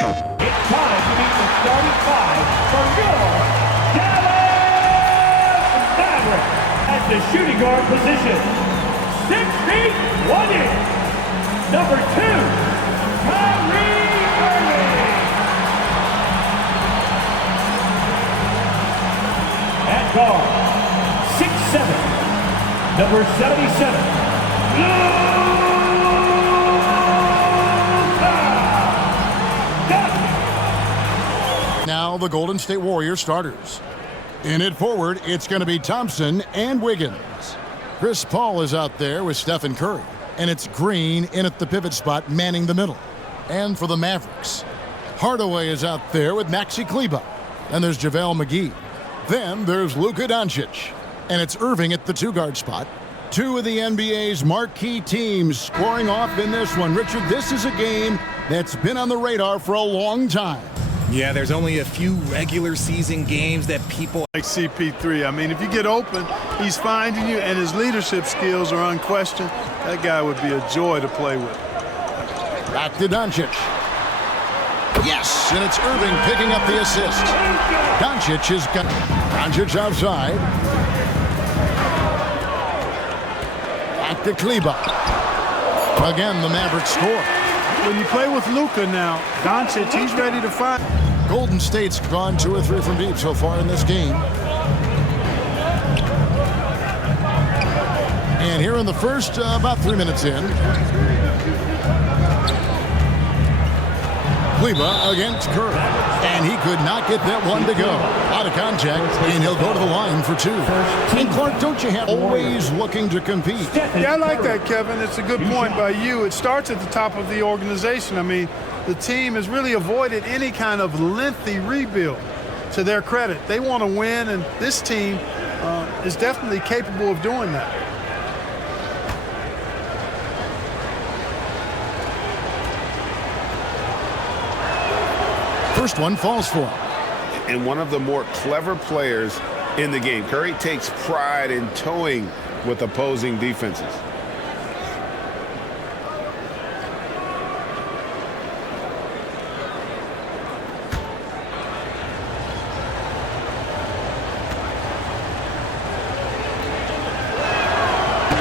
It's time to meet the starting five for your Dallas Mavericks. At the shooting guard position, 6 feet 1 inch, number 2, Kyrie Irving. At guard, 6'7", number 77, Now the Golden State Warriors starters. In it forward, it's going to be Thompson and Wiggins. Chris Paul is out there with Stephen Curry. And it's Green in at the pivot spot, manning the middle. And for the Mavericks, Hardaway is out there with Maxi Kleber. And there's JaVale McGee. Then there's Luka Doncic. And it's Irving at the two-guard spot. Two of the NBA's marquee teams scoring off in this one. Richard, this is a game that's been on the radar for a long time. Yeah, there's only a few regular season games that people like CP3. I mean, if you get open, he's finding you, and his leadership skills are unquestioned. That guy would be a joy to play with. Back to Doncic. Yes, and it's Irving picking up the assist. Doncic has got Doncic outside. Back to Kleber. Again, the Mavericks score. When you play with Luka now, Doncic, he's ready to fight. Golden State's gone 2 or 3 from deep so far in this game. And here in the first, about 3 minutes in. Kleber against Curry. And he could not get that one to go. Out of contact, and he'll go to the line for 2. And Clark, don't you have always looking to compete? Yeah, I like that, Kevin. It's a good point by you. It starts at the top of the organization. I mean, the team has really avoided any kind of lengthy rebuild. To their credit, they want to win, and this team is definitely capable of doing that. First one falls for him. And one of the more clever players in the game. Curry takes pride in toying with opposing defenses.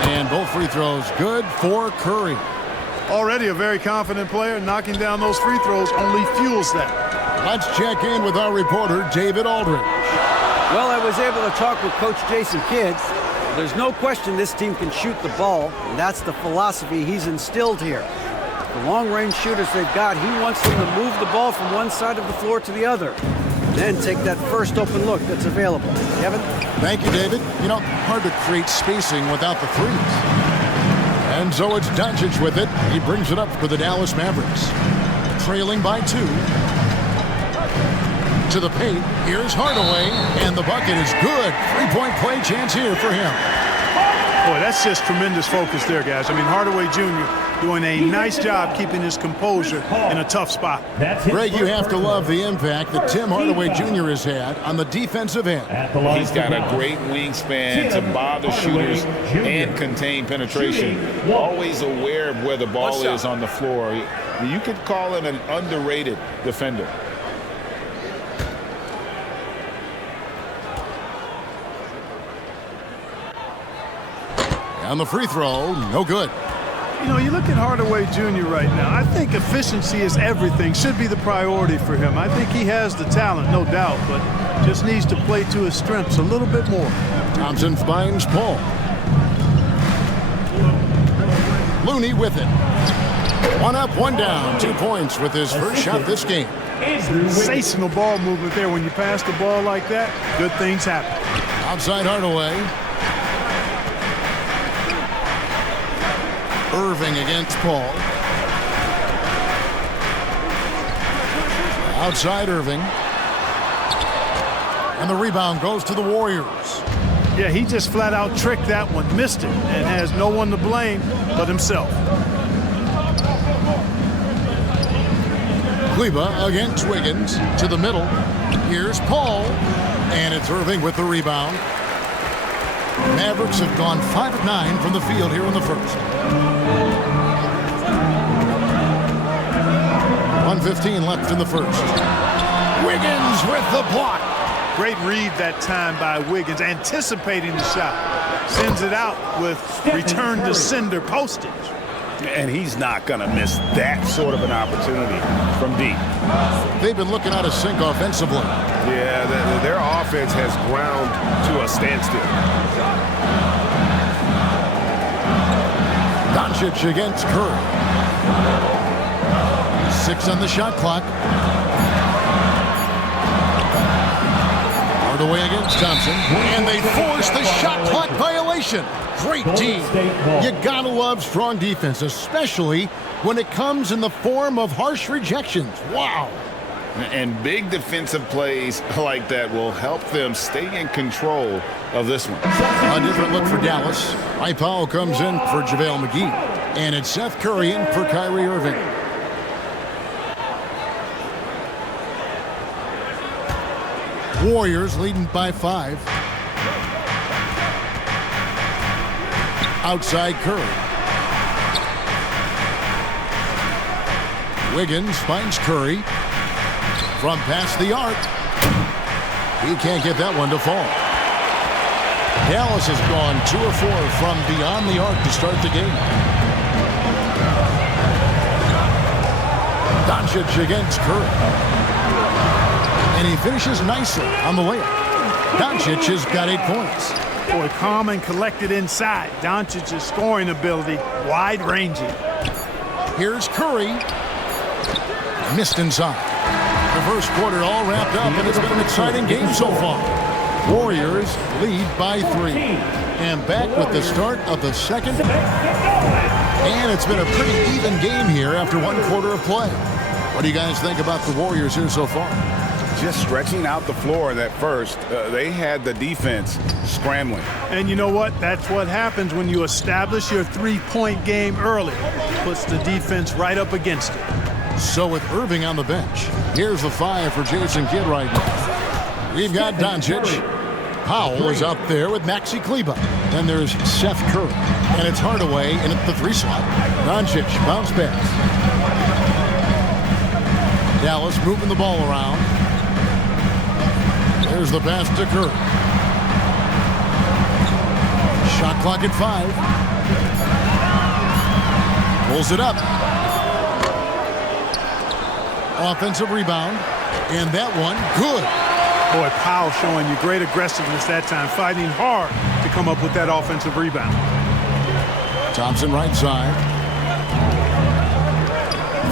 And both free throws good for Curry. Already a very confident player. Knocking down those free throws only fuels that. Let's check in with our reporter, David Aldridge. Well, I was able to talk with Coach Jason Kidd. There's no question this team can shoot the ball, and that's the philosophy he's instilled here. The long-range shooters they've got, he wants them to move the ball from one side of the floor to the other. Then take that first open look that's available. Kevin? Thank you, David. You know, hard to create spacing without the threes. And so it's Doncic with it. He brings it up for the Dallas Mavericks. Trailing by 2. To the paint, here's Hardaway, and the bucket is good. 3-point play chance here for him. Boy, that's just tremendous focus there, guys. I mean, Hardaway Jr. doing a nice job keeping his composure in a tough spot. Greg, you have to love the impact that Tim Hardaway Jr. has had on the defensive end. He's got a great wingspan to bother shooters and contain penetration. Always aware of where the ball is on the floor. You could call him an underrated defender. On the free throw, no good. You know, you look at Hardaway Jr. right now, I think efficiency is everything, should be the priority for him. I think he has the talent, no doubt, but just needs to play to his strengths a little bit more. Thompson finds Paul. Looney with it. 1 up, 1 down. 2 points with his first shot this game. Sensational ball movement there. When you pass the ball like that, good things happen. Outside Hardaway. Irving against Paul. Outside Irving. And the rebound goes to the Warriors. Yeah, he just flat out tricked that one, missed it, and has no one to blame but himself. Kleber against Wiggins to the middle. Here's Paul, and it's Irving with the rebound. Mavericks have gone 5 of 9 from the field here in the first. 1:15 left in the first. Wiggins with the block. Great read that time by Wiggins, anticipating the shot. Sends it out with return to sender postage. And he's not going to miss that sort of an opportunity from deep. They've been looking out of sync offensively. Yeah, their offense has ground to a standstill. Doncic against Curry. 6 on the shot clock. Hardaway against Thompson. And they force the shot clock violation. Great team. You gotta love strong defense, especially when it comes in the form of harsh rejections. Wow. And big defensive plays like that will help them stay in control of this one. A different look for Dallas. Mike Powell comes in for JaVale McGee. And it's Seth Curry in for Kyrie Irving. Warriors leading by 5. Outside Curry. Wiggins finds Curry from past the arc. He can't get that one to fall. Dallas has gone 2 of 4 from beyond the arc to start the game. Doncic against Curry. And he finishes nicely on the layup. Doncic has got 8 points. Boy, calm and collected inside. Doncic's scoring ability, wide-ranging. Here's Curry. Missed inside. The first quarter all wrapped up, and it's been an exciting game so far. Warriors lead by 3. And back with the start of the second. And it's been a pretty even game here after 1 quarter of play. What do you guys think about the Warriors here so far? Just stretching out the floor that first. They had the defense scrambling. And you know what? That's what happens when you establish your three-point game early. Puts the defense right up against it. So with Irving on the bench, here's the 5 for Jason Kidd right now. We've got Doncic. Powell is out there with Maxi Kleber. Then there's Seth Curry. And it's Hardaway in at the 3 slot. Doncic bounce pass. Dallas moving the ball around. There's the pass to Curry. Shot clock at 5. Pulls it up. Offensive rebound. And that one, good. Boy, Powell showing you great aggressiveness that time, fighting hard to come up with that offensive rebound. Thompson right side.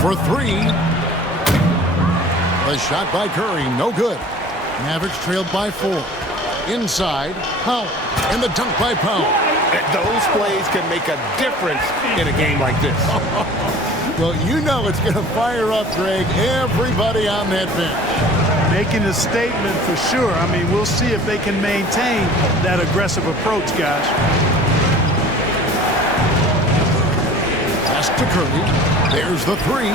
For 3. The shot by Curry, no good. Mavericks trailed by 4. Inside, Powell. And the dunk by Powell. Those plays can make a difference in a game like this. Well, you know it's going to fire up, Greg, everybody on that bench. Making a statement for sure. I mean, we'll see if they can maintain that aggressive approach, guys. Pass to Curry. There's the 3.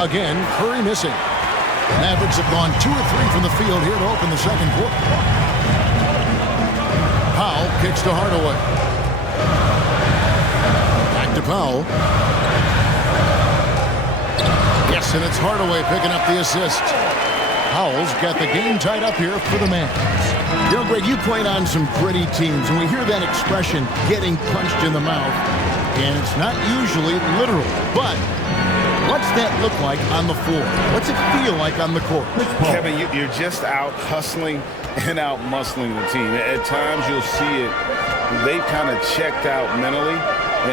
Again, Curry missing. Mavericks have gone 2 of 3 from the field here to open the second quarter. Powell kicks to Hardaway. Back to Powell. Yes, and it's Hardaway picking up the assist. Powell's got the game tied up here for the Mavs. You know, Greg, you played on some gritty teams, and we hear that expression, getting punched in the mouth. And it's not usually literal, but what's that look like on the floor? What's it feel like on the court? Kevin, you're just out hustling and out muscling the team. At times you'll see it. They've kind of checked out mentally.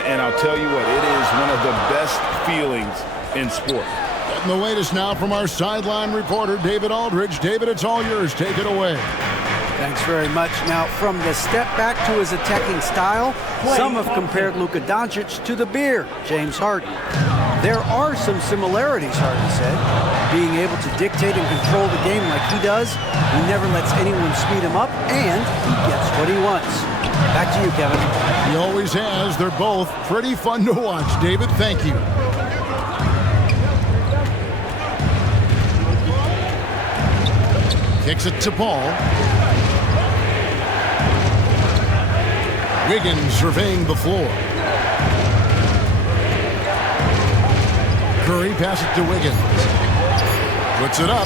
And I'll tell you what, it is one of the best feelings in sport. Getting the latest now from our sideline reporter, David Aldridge. David, it's all yours. Take it away. Thanks very much. Now, from the step back to his attacking style, some have compared Luka Doncic to the Bear, James Harden. There are some similarities, Harden said. Being able to dictate and control the game like he does, he never lets anyone speed him up, and he gets what he wants. Back to you, Kevin. He always has. They're both pretty fun to watch. David, thank you. Kicks it to Paul. Wiggins surveying the floor. Curry passes to Wiggins. Puts it up.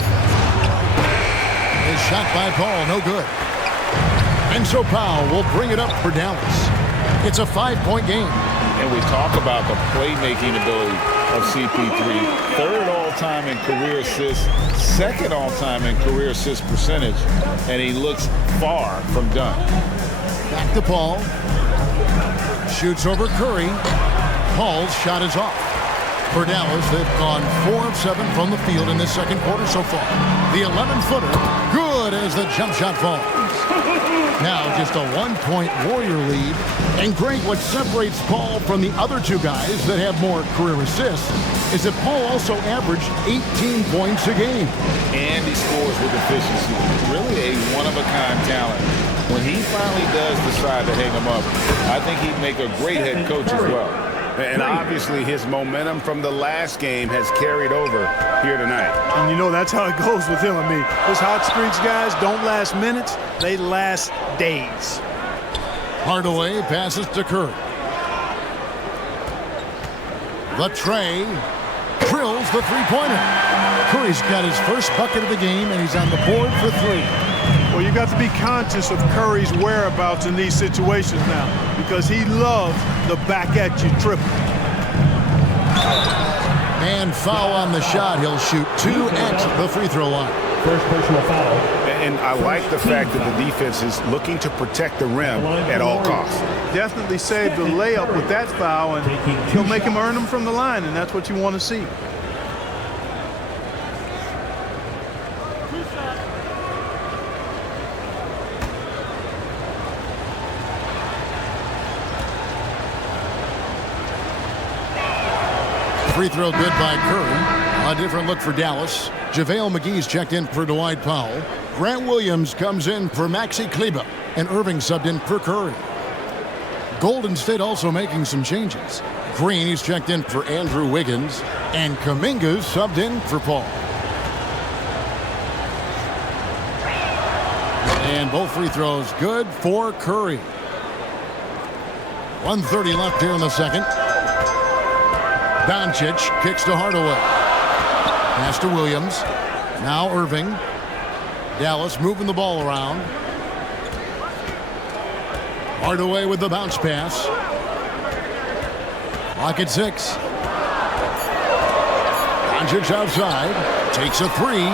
A shot by Paul, no good. And so Powell will bring it up for Dallas. It's a 5-point game. And we talk about the playmaking ability of CP3. Third all-time in career assists, second all-time in career assist percentage, and he looks far from done. Back to Paul. Shoots over Curry. Paul's shot is off. For Dallas, they've gone 4 of 7 from the field in this second quarter so far. The 11-footer, good as the jump shot falls. Now just a 1-point Warrior lead. And Greg, what separates Paul from the other two guys that have more career assists is that Paul also averaged 18 points a game. And he scores with efficiency. Really a one-of-a-kind talent. When he finally does decide to hang him up, I think he'd make a great head coach as well. And obviously his momentum from the last game has carried over here tonight. And you know, that's how it goes with him. I mean, his hot streaks, guys, don't last minutes. They last days. Hardaway passes to Curry. The tray drills the three-pointer. Curry's got his first bucket of the game, and he's on the board for 3. Well, you've got to be conscious of Curry's whereabouts in these situations now, because he loves the back-at-you triple. And foul on the shot. He'll shoot 2 at the free throw line. First personal foul. And I like the fact that the defense is looking to protect the rim at all costs. Definitely saved the layup with that foul, and he'll make him earn them from the line, and that's what you want to see. Free throw good by Curry. A different look for Dallas. JaVale McGee's checked in for Dwight Powell. Grant Williams comes in for Maxi Kleber. And Irving subbed in for Curry. Golden State also making some changes. Green, he's checked in for Andrew Wiggins. And Kuminga's subbed in for Paul. And both free throws good for Curry. 1:30 left here in the second. Doncic kicks to Hardaway. Pass to Williams. Now Irving. Dallas moving the ball around. Hardaway with the bounce pass. Clock at 6. Doncic outside. Takes a 3.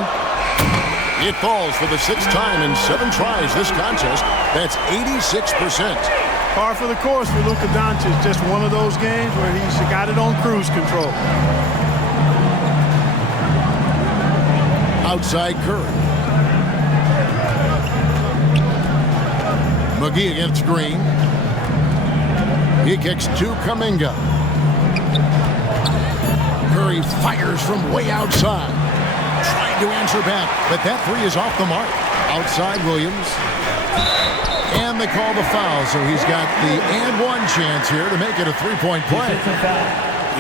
It falls for the 6th time in 7 tries this contest. That's 86%. Par for the course for Luka Doncic. Just one of those games where he's got it on cruise control. Outside Curry. McGee against Green. He kicks to Kuminga. Curry fires from way outside. Trying to answer back, but that 3 is off the mark. Outside Williams. And they call the foul, so he's got the and 1 chance here to make it a 3-point play.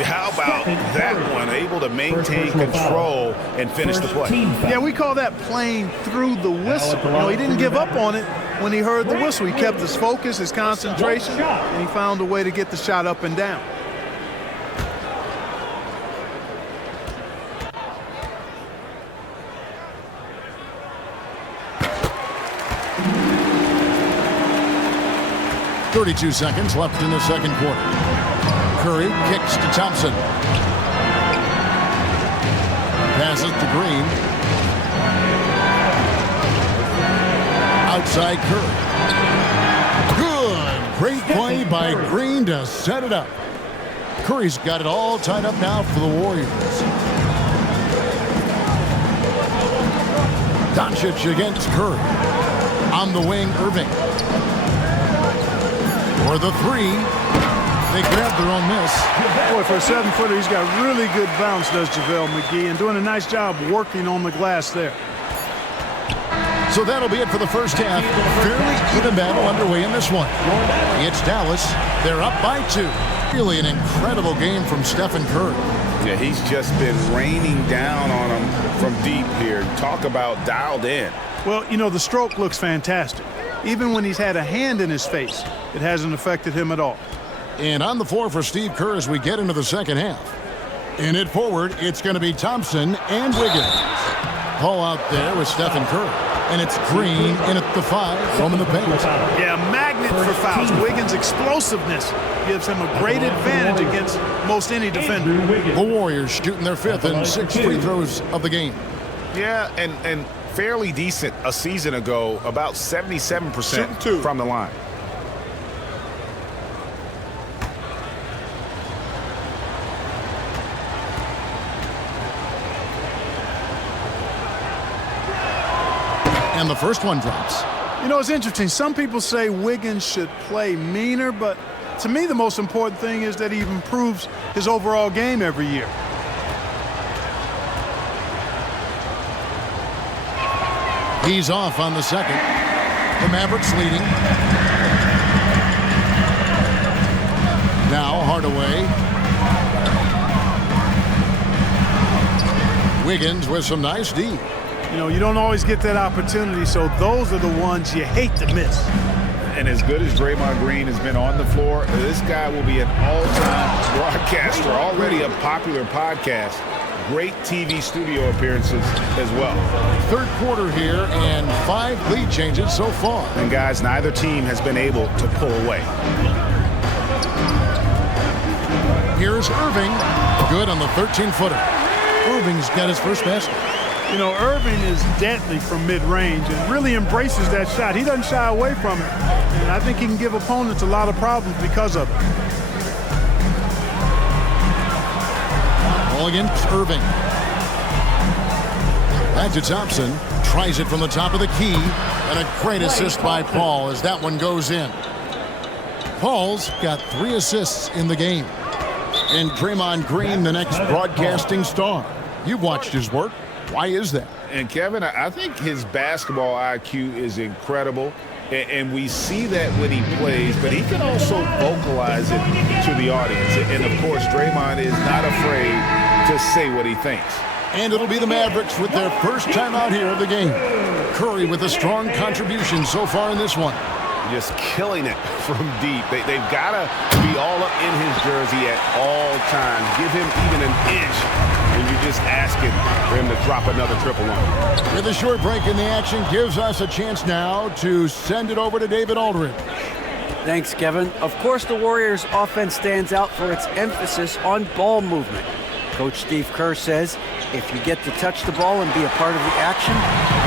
How about that one? Able to maintain control and finish the play. Yeah, we call that playing through the whistle. You know, he didn't give up on it when he heard the whistle. He kept his focus, his concentration, and he found a way to get the shot up and down. .32 seconds left in the second quarter. Curry kicks to Thompson. Passes to Green. Outside Curry. Good. Great play by Green to set it up. Curry's got it all tied up now for the Warriors. Doncic against Curry. On the wing, Irving. For the 3. They grab their own miss. Boy, for a 7-footer, he's got really good bounce, does JaVale McGee, and doing a nice job working on the glass there. So that'll be it for the first half. Fairly even battle underway in this one. It's Dallas. They're up by 2. Really an incredible game from Stephen Curry. Yeah, he's just been raining down on him from deep here. Talk about dialed in. Well, you know, the stroke looks fantastic. Even when he's had a hand in his face, it hasn't affected him at all. And on the floor for Steve Kerr as we get into the second half. In it forward, it's going to be Thompson and Wiggins. Paul out there with Stephen Curry. And it's Green in at the 5, roaming the paint. Yeah, magnet for fouls. Wiggins' explosiveness gives him a great advantage against most any defender. The Warriors shooting their 5th and 6th free throws of the game. Yeah, and fairly decent a season ago, about 77% from the line. And the first one drops. You know, it's interesting. Some people say Wiggins should play meaner, but to me the most important thing is that he improves his overall game every year. He's off on the second. The Mavericks leading. Now Hardaway. Wiggins with some nice D. You know, you don't always get that opportunity, so those are the ones you hate to miss. And as good as Draymond Green has been on the floor, this guy will be an all-time broadcaster, already a popular podcast. Great TV studio appearances as well. Third quarter here and 5 lead changes so far. And guys, neither team has been able to pull away. Here's Irving. Good on the 13-footer. Irving's got his first basket. You know, Irving is deadly from mid-range and really embraces that shot. He doesn't shy away from it. And I think he can give opponents a lot of problems because of it. Ball against Irving. Back to Thompson. Tries it from the top of the key. And a great assist by Paul as that one goes in. Paul's got 3 assists in the game. And Draymond Green, the next broadcasting star. You've watched his work. Why is that? And Kevin, I think his basketball IQ is incredible. And we see that when he plays, but he can also vocalize it to the audience. And of course, Draymond is not afraid to say what he thinks. And it'll be the Mavericks with their first time out here of the game. Curry with a strong contribution so far in this one. Just killing it from deep. They've got to be all up in his jersey at all times. Give him even an inch. And you're just asking for him to drop another triple on him. With a short break in the action, gives us a chance now to send it over to David Aldridge. Thanks, Kevin. Of course, the Warriors' offense stands out for its emphasis on ball movement. Coach Steve Kerr says if you get to touch the ball and be a part of the action,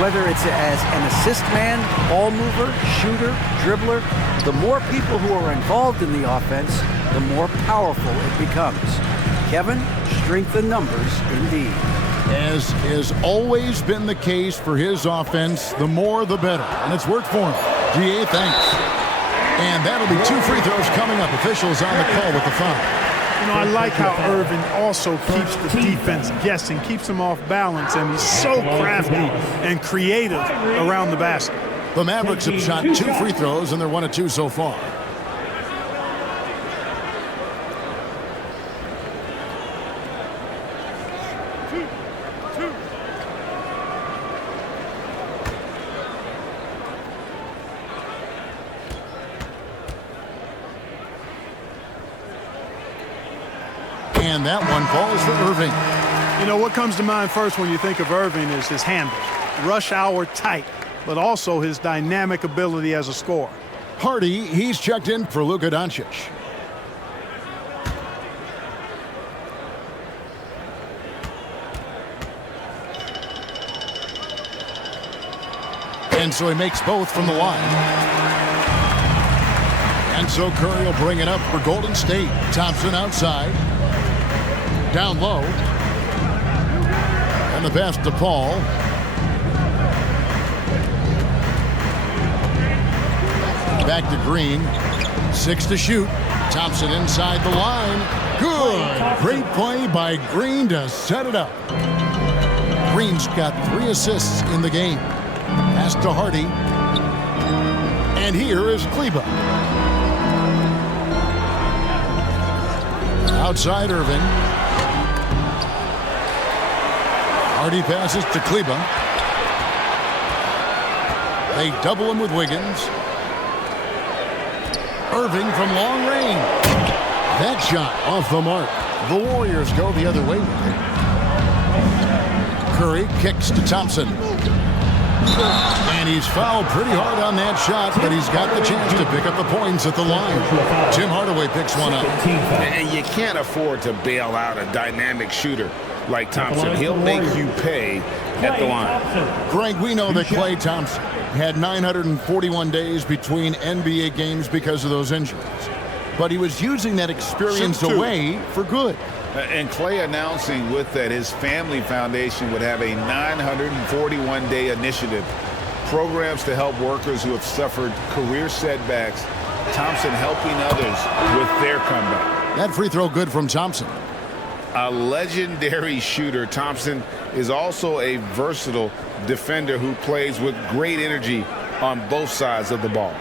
whether it's as an assist man, ball mover, shooter, dribbler, the more people who are involved in the offense, the more powerful it becomes. Kevin, strength in numbers indeed. As has always been the case for his offense, the more the better. And it's worked for him. GA, thanks. And that'll be 2 free throws coming up. Officials on the call with the foul. You know, I like how Irving also keeps the defense guessing, keeps them off balance, and he's so crafty and creative around the basket. The Mavericks have shot 2 free throws, and they're 1 of 2 so far. And that one falls for Irving. You know, what comes to mind first when you think of Irving is his handle. Rush hour tight, but also his dynamic ability as a scorer. Hardy, he's checked in for Luka Doncic. And so he makes both from the line. And so Curry will bring it up for Golden State. Thompson outside. Down low. And the pass to Paul. Back to Green. 6 to shoot. Thompson inside the line. Good. Great play by Green to set it up. Green's got 3 assists in the game. Pass to Hardy. And here is Kleba. Outside Irving. Hardy passes to Kleba. They double him with Wiggins. Irving from long range. That shot off the mark. The Warriors go the other way with it. Curry kicks to Thompson. And he's fouled pretty hard on that shot, but he's got the chance to pick up the points at the line. Tim Hardaway picks one up. And you can't afford to bail out a dynamic shooter like Thompson. He'll make you pay at the line. Greg, we know that Klay Thompson had 941 days between NBA games because of those injuries. But he was using that experience away for good. And Klay announcing with that his family foundation would have a 941-day initiative. Programs to help workers who have suffered career setbacks. Thompson helping others with their comeback. That free throw good from Thompson. A legendary shooter, Thompson is also a versatile defender who plays with great energy on both sides of the ball.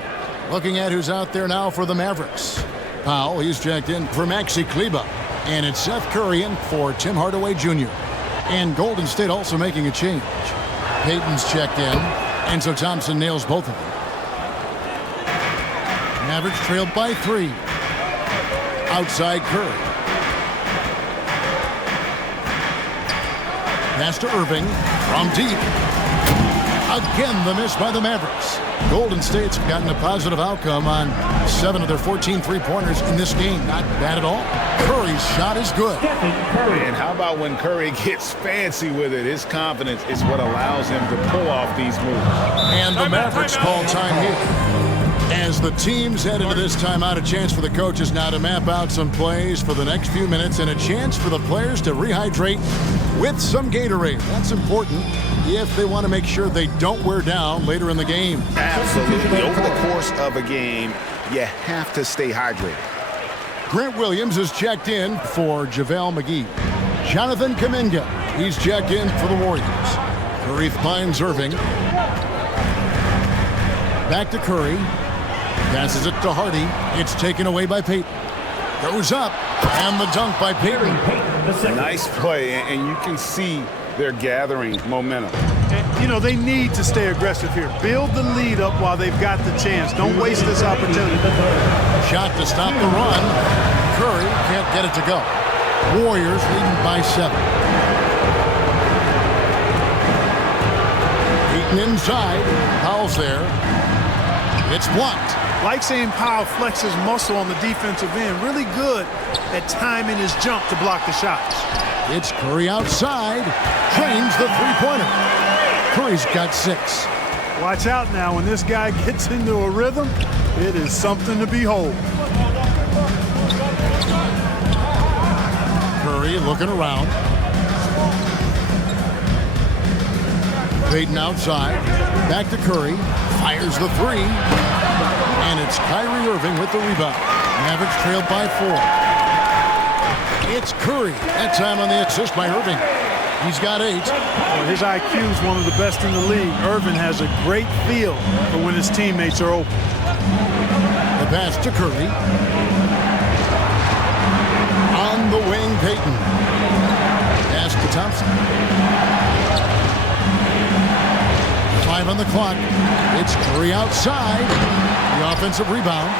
Looking at who's out there now for the Mavericks. Powell, he's checked in for Maxi Kleba. And it's Seth Curry in for Tim Hardaway Jr. And Golden State also making a change. Payton's checked in, and so Thompson nails both of them. Mavericks trailed by 3. Outside Curry. Pass to Irving from deep. Again, the miss by the Mavericks. Golden State's gotten a positive outcome on 7 of their 14 three-pointers in this game. Not bad at all. Curry's shot is good. And how about when Curry gets fancy with it? His confidence is what allows him to pull off these moves. And the Mavericks call time here. As the teams head into this timeout, a chance for the coaches now to map out some plays for the next few minutes and a chance for the players to rehydrate with some Gatorade. That's important if they want to make sure they don't wear down later in the game. Absolutely. Over the course of a game, you have to stay hydrated. Grant Williams is checked in for JaVale McGee. Jonathan Kuminga, he's checked in for the Warriors. Curry finds Irving. Back to Curry. Passes it to Hardy. It's taken away by Payton. Goes up, and the dunk by Payton. Nice play, and you can see they're gathering momentum. You know, they need to stay aggressive here. Build the lead up while they've got the chance. Don't waste this opportunity. Shot to stop the run. Curry can't get it to go. Warriors leading by 7. Payton inside. Powell's there. It's blocked. Like seeing Powell flex his muscle on the defensive end. Really good at timing his jump to block the shots. It's Curry outside. Drains the three-pointer. Curry's got 6. Watch out now. When this guy gets into a rhythm, it is something to behold. Curry looking around. Payton outside. Back to Curry. Fires the 3. And it's Kyrie Irving with the rebound. Mavericks trailed by 4. It's Curry. That time on the assist by Irving. He's got 8. Well, his IQ is one of the best in the league. Irving has a great feel for when his teammates are open. The pass to Curry. On the wing, Payton. Pass to Thompson. 5 on the clock. It's Curry outside. The offensive rebound.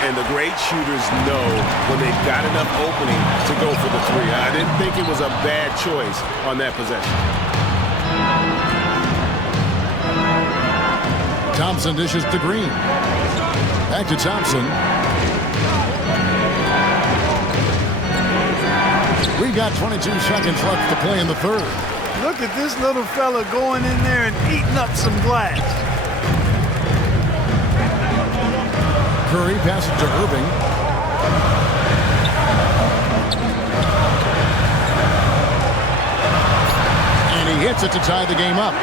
And the great shooters know when they've got enough opening to go for the 3. I didn't think it was a bad choice on that possession. Thompson dishes to Green. Back to Thompson. We got 22 seconds left to play in the third. Look at this little fella going in there and eating up some glass. Curry passes to Irving. And he hits it to tie the game up.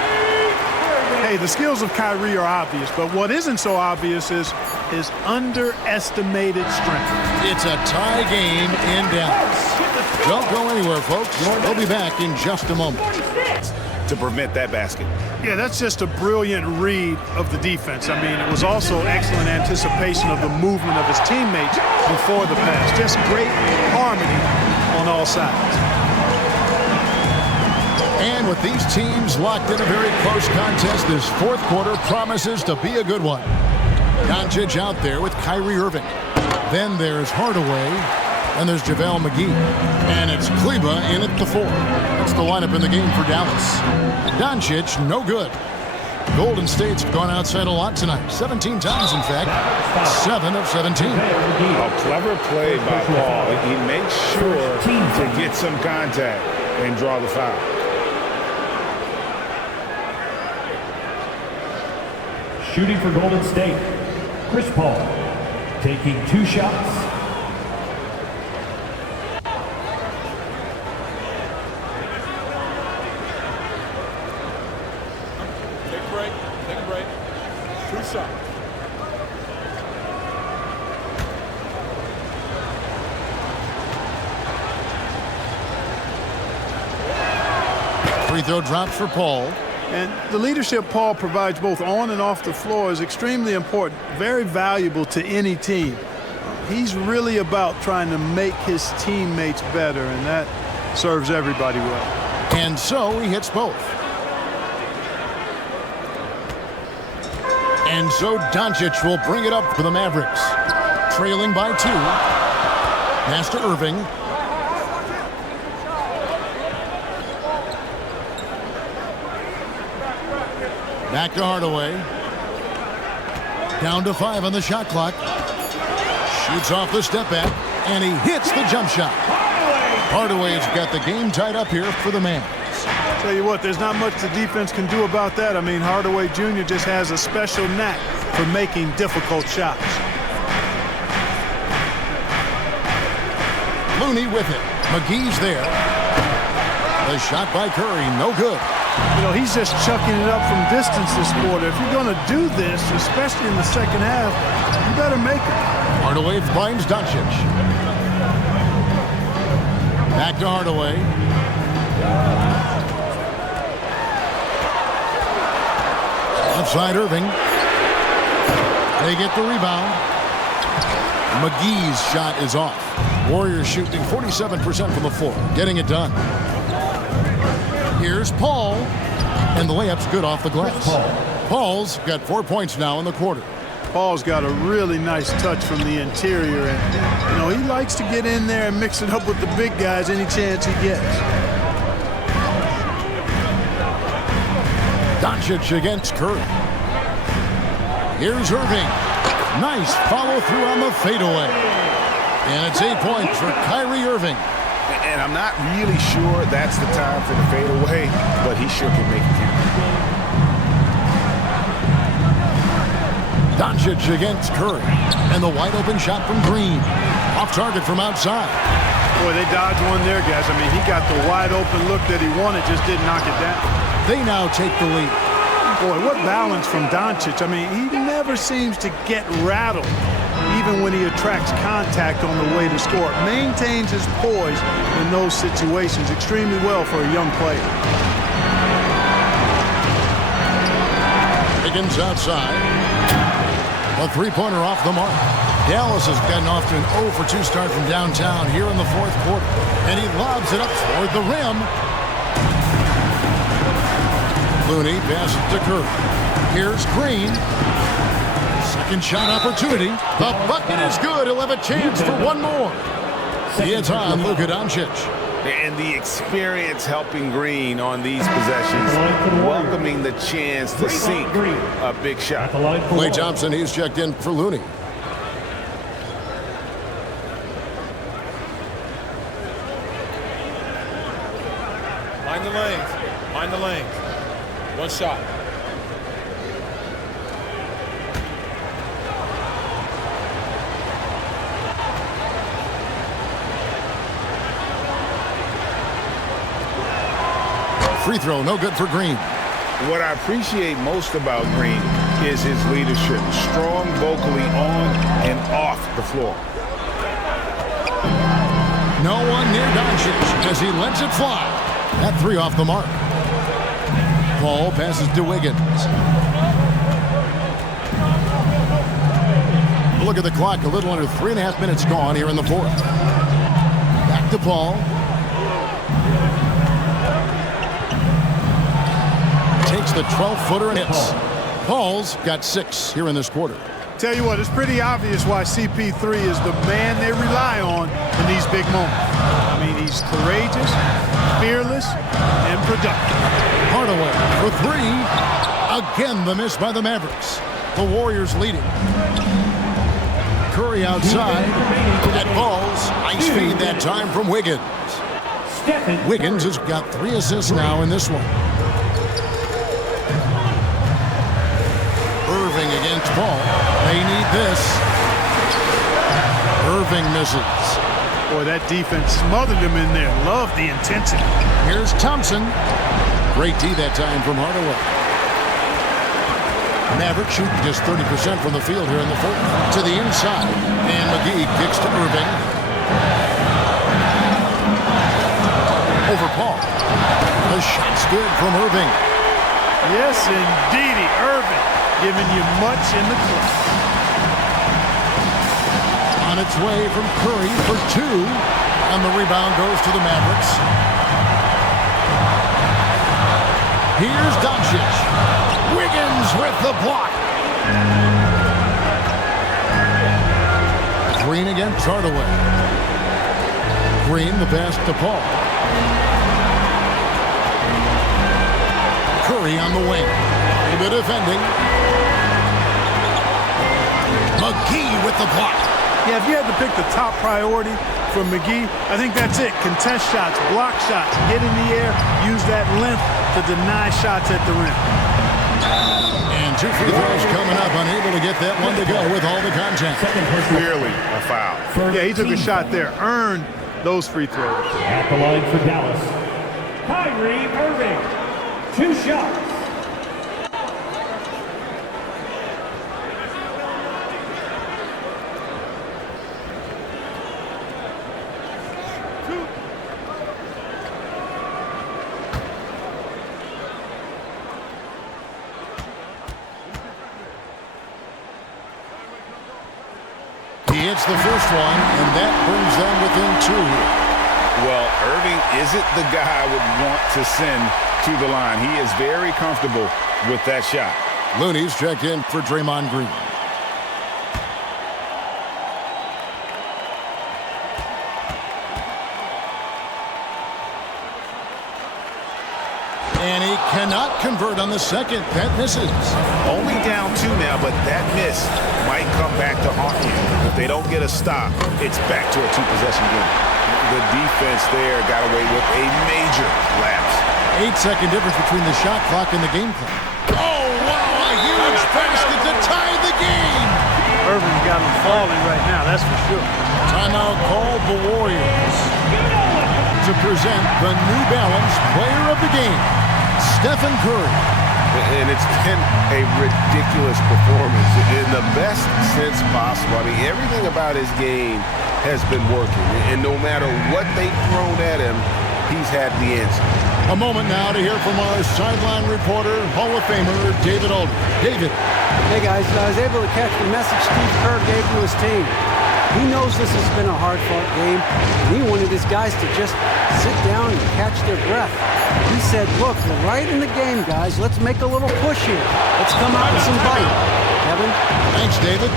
Hey, the skills of Kyrie are obvious, but what isn't so obvious is his underestimated strength. It's a tie game in Dallas. Don't go anywhere, folks. We'll be back in just a moment. To prevent that basket. Yeah, that's just a brilliant read of the defense. I mean, it was also excellent anticipation of the movement of his teammates before the pass. Just great harmony on all sides. And with these teams locked in a very close contest, this fourth quarter promises to be a good one. Doncic out there with Kyrie Irving. Then there's Hardaway. And there's JaVale McGee. And it's Kleba in at the 4. That's the lineup in the game for Dallas. Doncic, no good. Golden State's gone outside a lot tonight. 17 times, in fact. 7 of 17. A clever play by Paul. He makes sure to get some contact and draw the foul. Shooting for Golden State, Chris Paul, taking 2 shots. Take a break. 2 shots. Free throw drops for Paul. And the leadership Paul provides both on and off the floor is extremely important, very valuable to any team. He's really about trying to make his teammates better, and that serves everybody well. And so he hits both. And so Doncic will bring it up for the Mavericks. Trailing by 2. Pass to Irving. Back to Hardaway. Down to 5 on the shot clock. Shoots off the step back, and he hits the jump shot. Hardaway's got the game tied up here for the Mavs. Tell you what, there's not much the defense can do about that. I mean, Hardaway Jr. just has a special knack for making difficult shots. Looney with it. McGee's there. The shot by Curry, no good. You know, he's just chucking it up from distance this quarter. If you're going to do this, especially in the second half, you better make it. Hardaway finds Doncic. Back to Hardaway. Outside Irving. They get the rebound. McGee's shot is off. Warriors shooting 47% from the floor, getting it done. Here's Paul, and the layup's good off the glass. Paul's got 4 points now in the quarter. Paul's got a really nice touch from the interior, and you know, he likes to get in there and mix it up with the big guys any chance he gets. Doncic against Curry. Here's Irving. Nice follow through on the fadeaway. And it's 8 points for Kyrie Irving. And I'm not really sure that's the time for the fadeaway, but he sure can make it count. Doncic against Curry. And the wide open shot from Green. Off target from outside. Boy, they dodged one there, guys. I mean, he got the wide open look that he wanted, just didn't knock it down. They now take the lead. Boy, what balance from Doncic. I mean, he never seems to get rattled, even when he attracts contact on the way to score. Maintains his poise in those situations extremely well for a young player. Higgins outside. A three-pointer off the mark. Dallas has gotten off to an 0-for-2 start from downtown here in the fourth quarter. And he lobs it up toward the rim. Looney passes to Curry. Here's Green. Second shot opportunity. The bucket is good. He'll have a chance for one more. It's on Luka Doncic. And the experience helping Green on these possessions, welcoming the chance to sink a big shot. Klay Thompson, he's checked in for Looney. Mind the lanes. Mind the lanes. 1 shot. Free throw, no good for Green. What I appreciate most about Green is his leadership. Strong vocally on and off the floor. No one near Doncic as he lets it fly. That 3 off the mark. Paul passes to Wiggins. Look at the clock, a little under 3.5 minutes gone here in the fourth. Back to Paul. Takes the 12-footer and hits. Paul's got 6 here in this quarter. tell you what, it's pretty obvious why CP3 is the man they rely on in these big moments. I mean, he's courageous, fearless, and productive. Hardaway for three. Again, the miss by the Mavericks. The Warriors leading. Curry outside. That falls. Nice feed that time from Wiggins. Wiggins has got 3 assists now in this one. Irving against Paul. They need this. Irving misses. Boy, that defense smothered him in there. Love the intensity. Here's Thompson. Great D that time from Hardaway. Maverick shooting just 30% from the field here in the fourth. To the inside. And McGee kicks to Irving. Over Paul. The shot's good from Irving. Yes, indeedy. Irving giving you much in the club. On its way from Curry for 2. And the rebound goes to the Mavericks. Here's Doncic. Wiggins with the block. Green against Hardaway. Green the pass to Paul. Curry on the wing. A bit defending. McGee with the block. Yeah, if you had to pick the top priority from McGee, I think that's it. Contest shots, block shots, get in the air, use that length to deny shots at the rim. And 2 free throws coming up, unable to get that one to go with all the contact. Clearly a foul. Yeah, he took a shot there, earned those free throws. At the line for Dallas, Kyrie Irving. 2 shots. He hits the first one, and that brings them within 2 here. Well, Irving isn't the guy I would want to send to the line. He is very comfortable with that shot. Looney's checked in for Draymond Green. And he cannot convert on the second. That misses. Only down 2 now, but that miss might come back to haunt you. If they don't get a stop, it's back to a 2-possession game. The defense there got away with a major lapse. 8-second difference between the shot clock and the game clock. Oh, wow, a huge basket to tie the game. Irving's got him falling right now, that's for sure. Timeout called the Warriors to present the New Balance Player of the Game, Stephen Curry. And it's been a ridiculous performance in the best sense possible. I mean, everything about his game has been working. And no matter what they've thrown at him, he's had the answer. A moment now to hear from our sideline reporter, Hall of Famer David Aldridge. David. Hey guys, I was able to catch the message Steve Kerr gave to his team. He knows this has been a hard-fought game, and he wanted his guys to just sit down and catch their breath. He said, look, we're right in the game, guys. Let's make a little push here. Let's come out with some bite. Kevin? Thanks, David.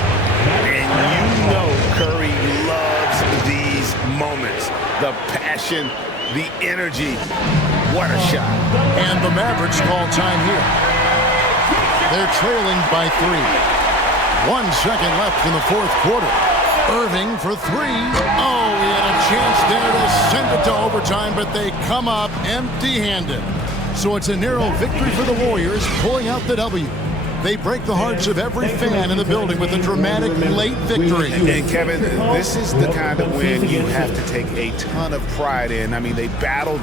And you know Curry loves these moments. The passion, the energy. What a shot. And the Mavericks call time here. They're trailing by 3. 1 second left in the fourth quarter. Irving for 3. Oh, he had a chance there to send it to overtime, but they come up empty-handed. So it's a narrow victory for the Warriors, pulling out the W. They break the hearts of every fan in the building with a dramatic late victory. And Kevin, this is the kind of win you have to take a ton of pride in. I mean, they battled